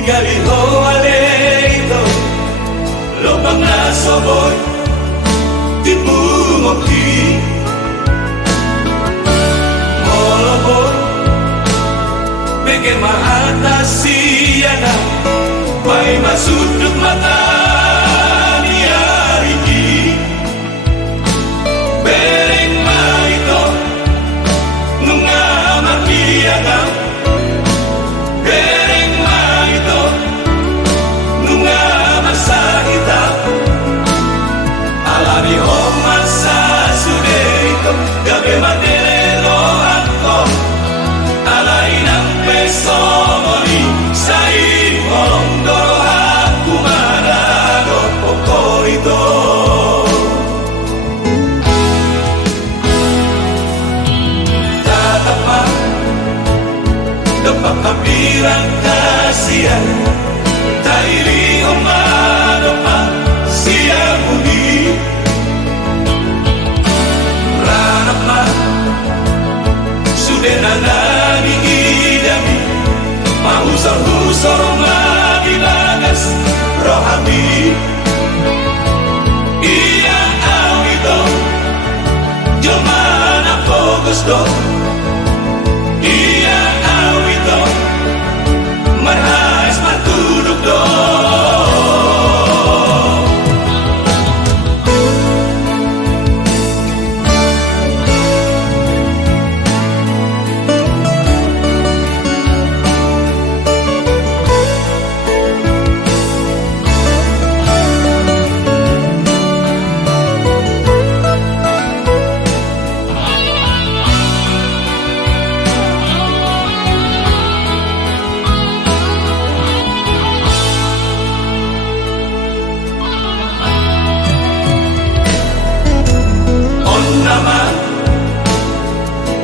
gali ho aleito lopang na soboy tipungokti moloboy pengen maatasi na may masudok mata niya iki bereng maito nunga makiagang alami ho masa suderito gabe materero ako alay ng peso moli sa imondoro aku marago pokorito tatapa dapat kapirang kasihan taili umano pa siya muli denanani idami mahusor-husor magilangas rohami iya awito jomana fokus do iya awito marhais matuduk do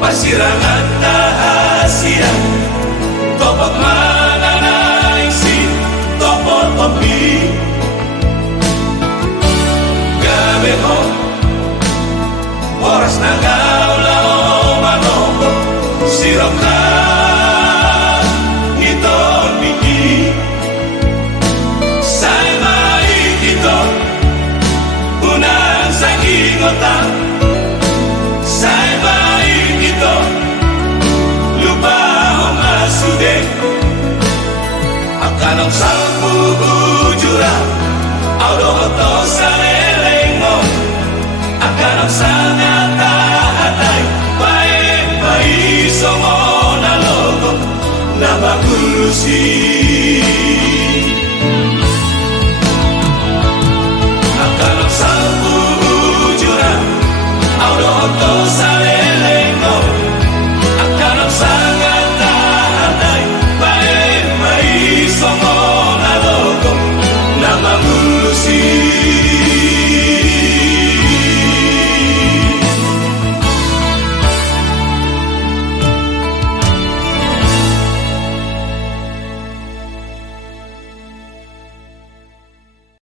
pasirangan rahasia topok mana naisi topok topi gabe ho oras nagaw lao manopo siroka iton biki say maik ito unang sa ingotang akanong salpu bujura audo hoto salelengmo akanong sangata hatay pae pai songo na logo na bagulusi